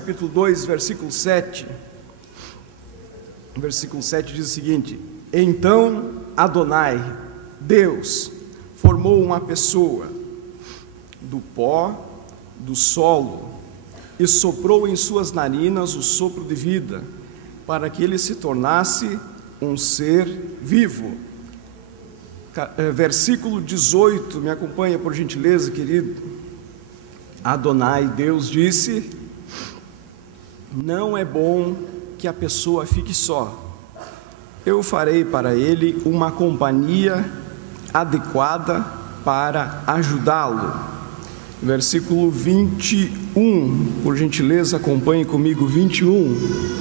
capítulo 2, versículo 7. O versículo 7 diz o seguinte: então Adonai, Deus, formou uma pessoa do pó do solo e soprou em suas narinas o sopro de vida, para que ele se tornasse um ser vivo. Versículo 18, me acompanha por gentileza, querido. Adonai, Deus, disse: não é bom que a pessoa fique só. Eu farei para ele uma companhia adequada para ajudá-lo. Versículo 21, por gentileza, acompanhe comigo, 21.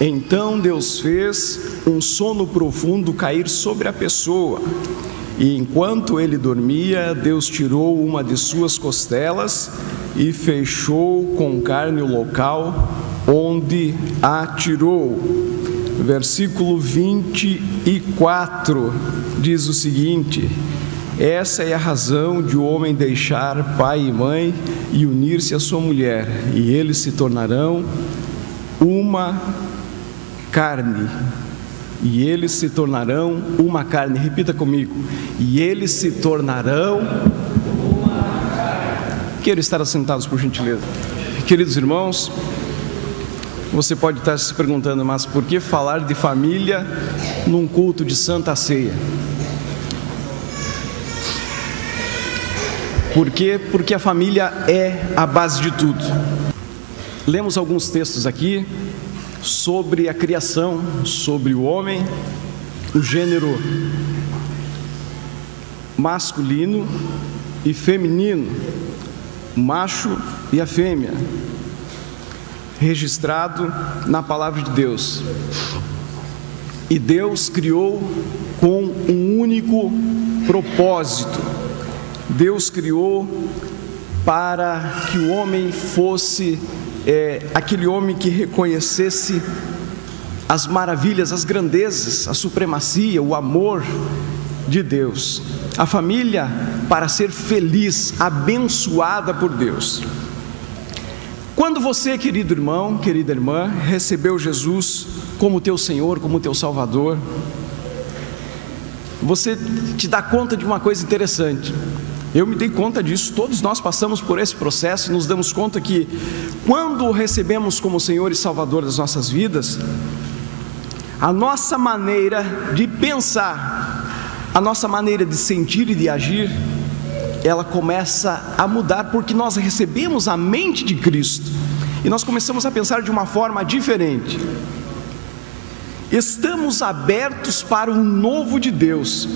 Então Deus fez um sono profundo cair sobre a pessoa, e enquanto ele dormia, Deus tirou uma de suas costelas e fechou com carne o local onde a tirou. Versículo 24 diz o seguinte: essa é a razão de o homem deixar pai e mãe e unir-se à sua mulher, e eles se tornarão uma carne. E eles se tornarão uma carne. Repita comigo: e eles se tornarão uma carne. Quero estar assentados, por gentileza. Queridos irmãos, você pode estar se perguntando, mas por que falar de família num culto de Santa Ceia? Por quê? Porque a família é a base de tudo. Lemos alguns textos aqui sobre a criação, sobre o homem, o gênero masculino e feminino, o macho e a fêmea, registrado na palavra de Deus. E Deus criou com um único propósito. Deus criou para que o homem fosse aquele homem que reconhecesse as maravilhas, as grandezas, a supremacia, o amor de Deus. A família para ser feliz, abençoada por Deus. Quando você, querido irmão, querida irmã, recebeu Jesus como teu Senhor, como teu Salvador, você te dá conta de uma coisa interessante. Eu me dei conta disso, todos nós passamos por esse processo e nos damos conta que quando o recebemos como Senhor e Salvador das nossas vidas, a nossa maneira de pensar, a nossa maneira de sentir e de agir, ela começa a mudar, porque nós recebemos a mente de Cristo e nós começamos a pensar de uma forma diferente. Estamos abertos para o novo de Deus.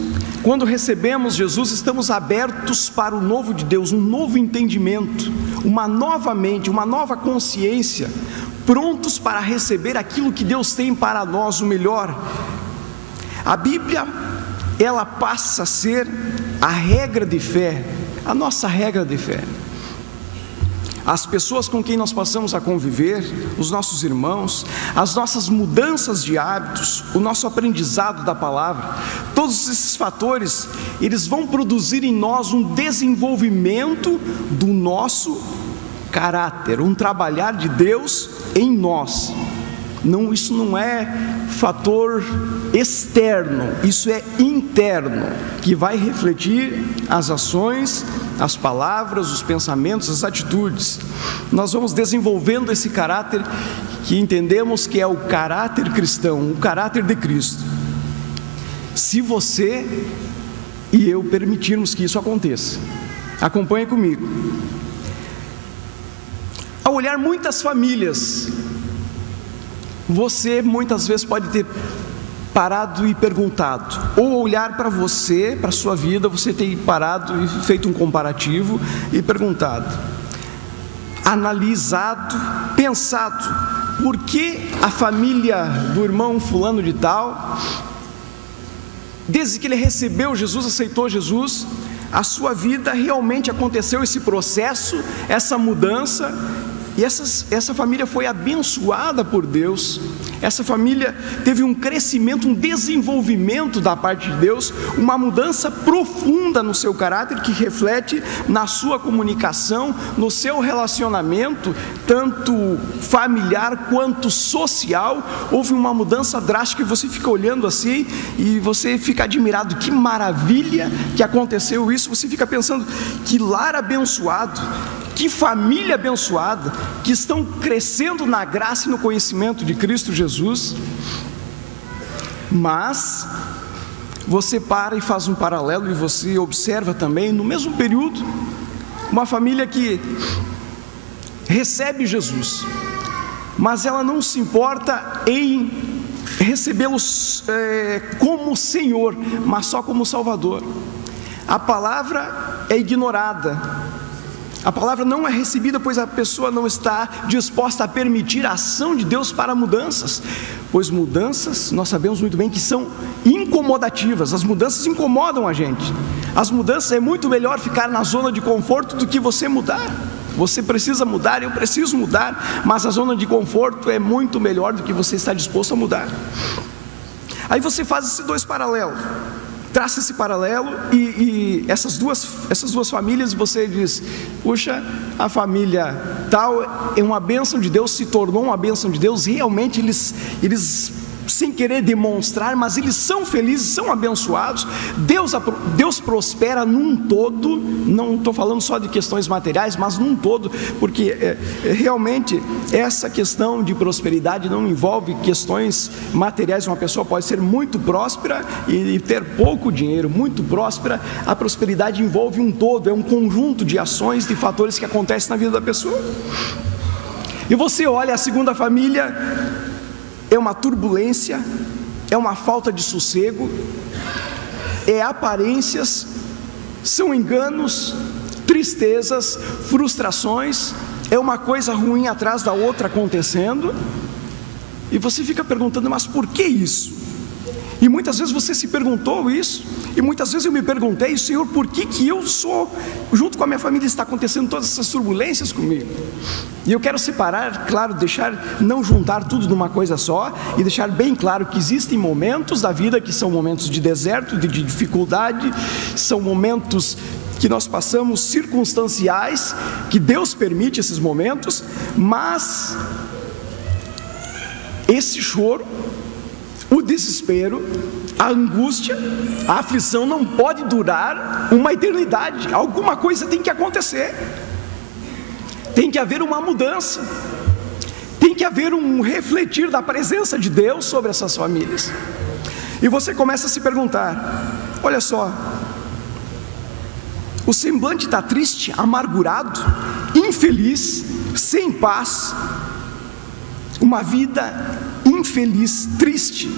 Quando recebemos Jesus, estamos abertos para o novo de Deus, um novo entendimento, uma nova mente, uma nova consciência, prontos para receber aquilo que Deus tem para nós, o melhor. A Bíblia, ela passa a ser a regra de fé, a nossa regra de fé. As pessoas com quem nós passamos a conviver, os nossos irmãos, as nossas mudanças de hábitos, o nosso aprendizado da palavra, todos esses fatores, eles vão produzir em nós um desenvolvimento do nosso caráter, um trabalhar de Deus em nós. Não, isso não é fator externo, isso é interno, que vai refletir as ações, as palavras, os pensamentos, as atitudes. Nós vamos desenvolvendo esse caráter que entendemos que é o caráter cristão, o caráter de Cristo. Se você e eu permitirmos que isso aconteça, acompanhe comigo. Ao olhar muitas famílias, você muitas vezes pode ter parado e perguntado, ou olhar para você, para a sua vida, você tem parado e feito um comparativo e perguntado, analisado, pensado, por que a família do irmão fulano de tal, desde que ele recebeu Jesus, aceitou Jesus, a sua vida realmente aconteceu esse processo, essa mudança, e essa família foi abençoada por Deus. Essa família teve um crescimento, um desenvolvimento da parte de Deus, uma mudança profunda no seu caráter, que reflete na sua comunicação, no seu relacionamento, tanto familiar quanto social. Houve uma mudança drástica e você fica olhando assim e você fica admirado, que maravilha que aconteceu isso. Você fica pensando, que lar abençoado, que família abençoada, que estão crescendo na graça e no conhecimento de Cristo Jesus. Mas você para e faz um paralelo e você observa também, no mesmo período, uma família que recebe Jesus, mas ela não se importa em recebê-lo como Senhor, mas só como Salvador. A palavra é ignorada, a palavra não é recebida, pois a pessoa não está disposta a permitir a ação de Deus para mudanças, pois mudanças, nós sabemos muito bem que são incomodativas. As mudanças incomodam a gente. As mudanças, é muito melhor ficar na zona de conforto do que você mudar. Você precisa mudar, eu preciso mudar, mas a zona de conforto é muito melhor do que você está disposto a mudar. Aí você faz esses dois paralelos, traça esse paralelo e essas duas famílias, você diz, puxa, a família tal é uma bênção de Deus, se tornou uma bênção de Deus. Realmente eles sem querer demonstrar, mas eles são felizes, são abençoados. Deus prospera num todo. Não estou falando só de questões materiais, mas num todo, porque realmente essa questão de prosperidade não envolve questões materiais. Uma pessoa pode ser muito próspera e ter pouco dinheiro, muito próspera. A prosperidade envolve um todo, é um conjunto de ações, de fatores que acontecem na vida da pessoa. E você olha a segunda família, é uma turbulência, é uma falta de sossego, é aparências, são enganos, tristezas, frustrações, é uma coisa ruim atrás da outra acontecendo, e você fica perguntando, mas por que isso? E muitas vezes você se perguntou isso, e muitas vezes eu me perguntei, Senhor, por que eu sou, junto com a minha família, está acontecendo todas essas turbulências comigo? E eu quero separar, claro, não juntar tudo numa coisa só, e deixar bem claro que existem momentos da vida que são momentos de deserto, de dificuldade, são momentos que nós passamos circunstanciais, que Deus permite esses momentos, mas esse choro, o desespero, a angústia, a aflição não pode durar uma eternidade. Alguma coisa tem que acontecer, tem que haver uma mudança, tem que haver um refletir da presença de Deus sobre essas famílias. E você começa a se perguntar, olha só, o semblante está triste, amargurado, infeliz, sem paz, uma vida infeliz, triste,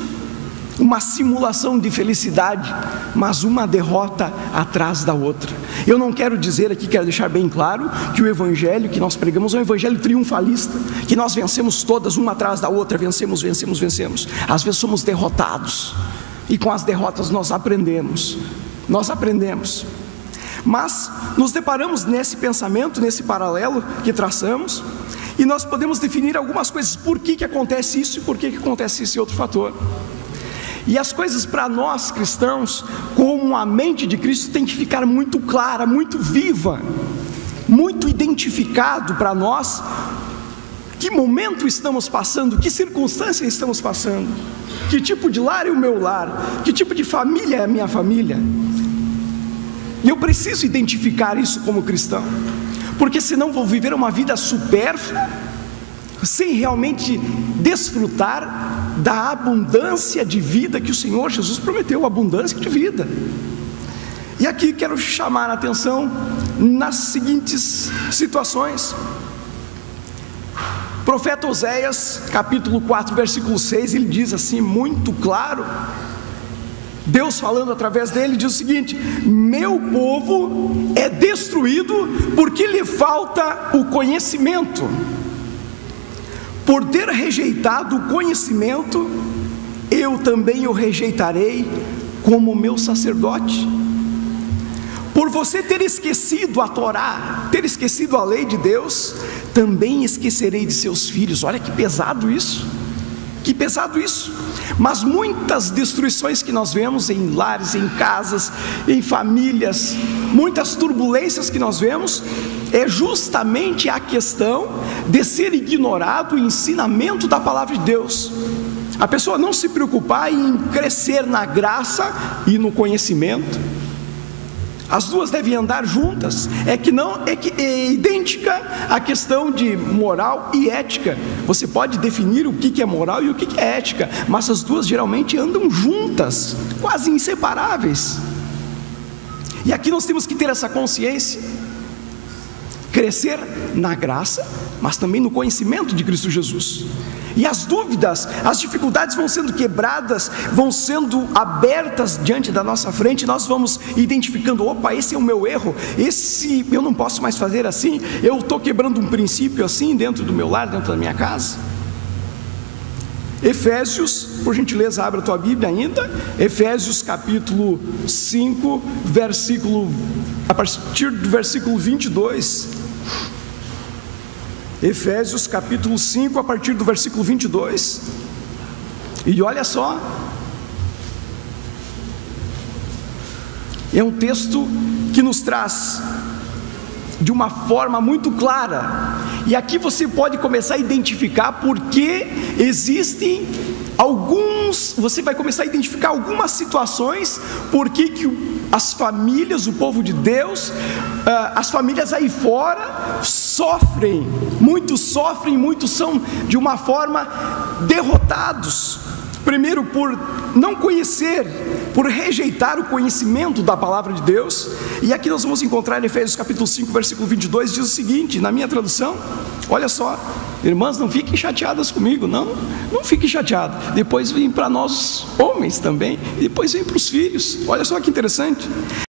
uma simulação de felicidade, mas uma derrota atrás da outra. Eu não quero dizer aqui, quero deixar bem claro que o evangelho que nós pregamos é um evangelho triunfalista, que nós vencemos todas uma atrás da outra, vencemos. Às vezes somos derrotados, e com as derrotas nós aprendemos, mas nos deparamos nesse pensamento, nesse paralelo que traçamos, e nós podemos definir algumas coisas, por que acontece isso e por que acontece esse outro fator. E as coisas para nós cristãos, com a mente de Cristo, tem que ficar muito clara, muito viva, muito identificado para nós, que momento estamos passando, que circunstância estamos passando, que tipo de lar é o meu lar, que tipo de família é a minha família. E eu preciso identificar isso como cristão, porque senão vou viver uma vida supérflua, sem realmente desfrutar da abundância de vida que o Senhor Jesus prometeu, abundância de vida. E aqui quero chamar a atenção nas seguintes situações. Profeta Oséias, capítulo 4, versículo 6, ele diz assim, muito claro, Deus falando através dele, diz o seguinte: meu povo é destruído porque lhe falta o conhecimento. Por ter rejeitado o conhecimento, eu também o rejeitarei como meu sacerdote. Por você ter esquecido a Torá, ter esquecido a lei de Deus, também esquecerei de seus filhos. Olha que pesado isso. Que pesado isso! Mas muitas destruições que nós vemos em lares, em casas, em famílias, muitas turbulências que nós vemos, é justamente a questão de ser ignorado o ensinamento da palavra de Deus. A pessoa não se preocupar em crescer na graça e no conhecimento. As duas devem andar juntas. É idêntica a questão de moral e ética. Você pode definir o que é moral e o que é ética, mas as duas geralmente andam juntas, quase inseparáveis. E aqui nós temos que ter essa consciência, crescer na graça, mas também no conhecimento de Cristo Jesus. E as dúvidas, as dificuldades vão sendo quebradas, vão sendo abertas diante da nossa frente. Nós vamos identificando: opa, esse é o meu erro, esse eu não posso mais fazer assim, eu estou quebrando um princípio assim dentro do meu lar, dentro da minha casa. Efésios, por gentileza, abra a tua Bíblia ainda. Efésios capítulo 5, a partir do versículo 22. Efésios capítulo 5, a partir do versículo 22. E olha só, é um texto que nos traz de uma forma muito clara, e aqui você pode começar a identificar porque existem você vai começar a identificar algumas situações, porque que as famílias, o povo de Deus, as famílias aí fora sofrem, muitos são de uma forma derrotados. Primeiro, por não conhecer, por rejeitar o conhecimento da palavra de Deus. E aqui nós vamos encontrar em Efésios capítulo 5, versículo 22, diz o seguinte, na minha tradução, olha só: irmãs, não fiquem chateadas comigo, não fiquem chateadas. Depois vem para nós homens também, e depois vem para os filhos. Olha só que interessante: